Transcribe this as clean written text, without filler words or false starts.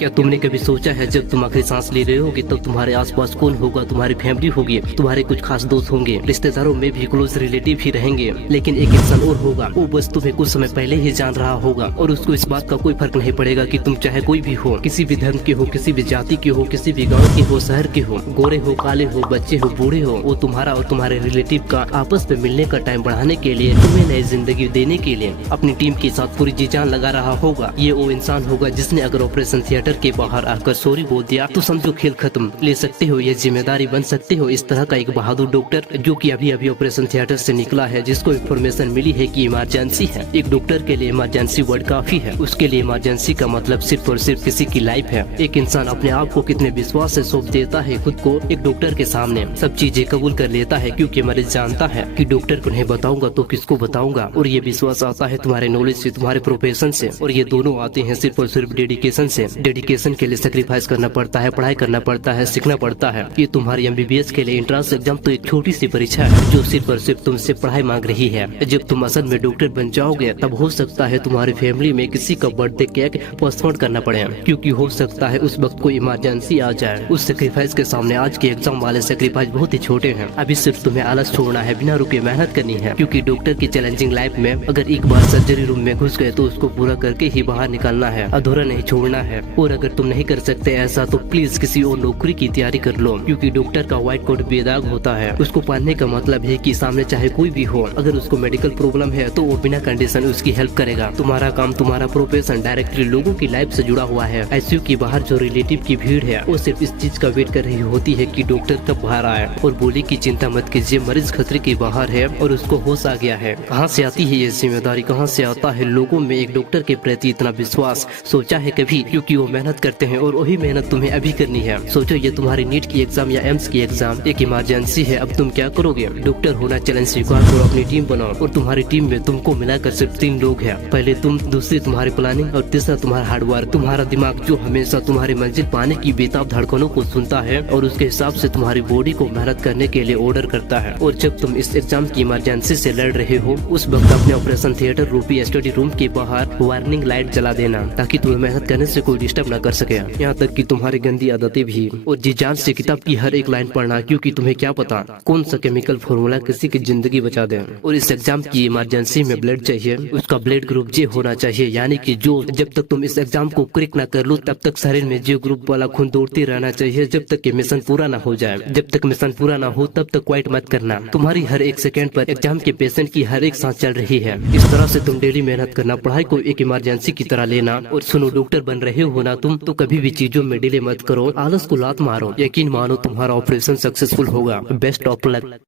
क्या तुमने कभी सोचा है जब तुम आखिरी सांस ले रहे होगे तब तुम्हारे आसपास कौन होगा? तुम्हारी फैमिली होगी, तुम्हारे कुछ खास दोस्त होंगे, रिश्तेदारों में भी क्लोज रिलेटिव ही रहेंगे, लेकिन एक इंसान और होगा, वो बस तुम्हें कुछ समय पहले ही जान रहा होगा और उसको इस बात का कोई फर्क नहीं पड़ेगा कि तुम चाहे कोई भी हो, किसी भी धर्म के हो, किसी भी जाति के हो, किसी भी गाँव के हो, शहर के हो, गोरे हो, काले हो, बच्चे हो, बूढ़े हो, वो तुम्हारा और तुम्हारे रिलेटिव का आपस में मिलने का टाइम बढ़ाने के लिए, तुम्हें नई जिंदगी देने के लिए अपनी टीम के साथ पूरी जी जान लगा रहा होगा। ये वो इंसान होगा जिसने अगर ऑपरेशन थिएटर के बाहर आकर सॉरी बोल दिया तो समझो खेल खत्म। ले सकते हो ये जिम्मेदारी, बन सकते हो इस तरह का एक बहादुर डॉक्टर जो कि अभी अभी ऑपरेशन थिएटर से निकला है, जिसको इन्फॉर्मेशन मिली है कि इमरजेंसी है। एक डॉक्टर के लिए इमरजेंसी वर्ड काफी है, उसके लिए इमरजेंसी का मतलब सिर्फ और सिर्फ किसी की लाइफ है। एक इंसान अपने आप को कितने विश्वास से सौंप देता है खुद को एक डॉक्टर के सामने, सब चीजें कबूल कर लेता है क्योंकि मरीज जानता है कि डॉक्टर को नहीं बताऊंगा तो किसको बताऊंगा। और ये विश्वास आता है तुम्हारे नॉलेज से, तुम्हारे प्रोफेशन से, और ये दोनों आते हैं सिर्फ और सिर्फ डेडिकेशन से। डेडिकेशन के लिए सेक्रीफाइस करना पड़ता है, पढ़ाई करना पड़ता है, सीखना पड़ता है। ये तुम्हारी एमबीबीएस के लिए एंट्रेंस एग्जाम तो एक छोटी सी परीक्षा है जो सिर्फ और सिर्फ तुमसे पढ़ाई मांग रही है। जब तुम असल में डॉक्टर बन जाओगे तब हो सकता है तुम्हारी फैमिली में किसी का बर्थडे केक पोस्टपोन करना पड़े, क्योंकि हो सकता है उस वक्त कोई इमरजेंसी आ जाए। उस सेक्रीफाइस के सामने आज के एग्जाम वाले सेक्रीफाइस बहुत ही छोटे हैं। अभी सिर्फ तुम्हें आलस छोड़ना है, बिना रुके मेहनत करनी है, क्योंकि डॉक्टर की चैलेंजिंग लाइफ में अगर एक बार सर्जरी रूम में घुस गए तो उसको पूरा करके ही बाहर निकलना है, अधूरा नहीं छोड़ना है। और अगर तुम नहीं कर सकते ऐसा तो प्लीज किसी और नौकरी की तैयारी कर लो, क्योंकि डॉक्टर का व्हाइट कोट बेदाग होता है। उसको पहनने का मतलब है कि सामने चाहे कोई भी हो, अगर उसको मेडिकल प्रॉब्लम है तो वो बिना कंडीशन उसकी हेल्प करेगा। तुम्हारा काम, तुम्हारा प्रोफेशन डायरेक्टली लोगों की लाइफ से जुड़ा हुआ है। आईसीयू के बाहर जो रिलेटिव की भीड़ है वो सिर्फ इस चीज का वेट कर रही होती है कि डॉक्टर कब बाहर आए और बोले कि चिंता मत कीजिए, मरीज खतरे के बाहर है और उसको होश आ गया है। कहाँ से आती है ये जिम्मेदारी, कहाँ से आता है लोगों में एक डॉक्टर के प्रति इतना विश्वास? सोचा है कभी? क्योंकि वो मेहनत करते हैं और वही मेहनत तुम्हें अभी करनी है। सोचो ये तुम्हारी नीट की एग्जाम या एम्स की एग्जाम एक इमरजेंसी है, अब तुम क्या करोगे? डॉक्टर होना चैलेंज स्वीकार करो, अपनी टीम बनाओ और तुम्हारी टीम में तुमको मिलाकर सिर्फ 3 लोग हैं। पहले तुम, दूसरी तुम्हारी प्लानिंग और तीसरा तुम्हारा हार्डवर्क, तुम्हारा दिमाग जो हमेशा तुम्हारी मंजिल पाने की बेताब धड़कनों को सुनता है और उसके हिसाब से तुम्हारी बॉडी को मेहनत करने के लिए ऑर्डर करता है। और जब तुम इस एग्जाम की इमरजेंसी से लड़ रहे हो उस वक्त अपने ऑपरेशन थिएटर रूपी स्टडी रूम के बाहर वार्निंग लाइट जला देना, ताकि तुम्हें मेहनत करने से कोई डिस्टर्ब न कर सके, यहाँ तक कि तुम्हारी गंदी आदतें भी। और जी जान से किताब की हर एक लाइन पढ़ना, क्योंकि तुम्हें क्या पता कौन सा केमिकल फॉर्मूला किसी की जिंदगी बचा दे। और इस एग्जाम की इमरजेंसी में ब्लड चाहिए, उसका ब्लड ग्रुप जे होना चाहिए, यानी कि जो जब तक तुम इस एग्जाम को क्लिक न कर लो तब तक शरीर में जे ग्रुप वाला खून दौड़ते रहना चाहिए जब तक कि मिशन पूरा ना हो जाए। जब तक मिशन पूरा ना हो तब तक क्वाइट मत करना। तुम्हारी हर एक सेकंड पर एग्जाम के पेशेंट की हर एक सांस चल रही है। इस तरह से तुम डेली मेहनत करना, पढ़ाई को एक इमरजेंसी की तरह लेना। और सुनो, डॉक्टर बन रहे हो ना तुम, तो कभी भी चीजों में डिले मत करो, आलस को लात मारो, यकीन मानो तुम्हारा ऑपरेशन सक्सेसफुल होगा। Best of luck.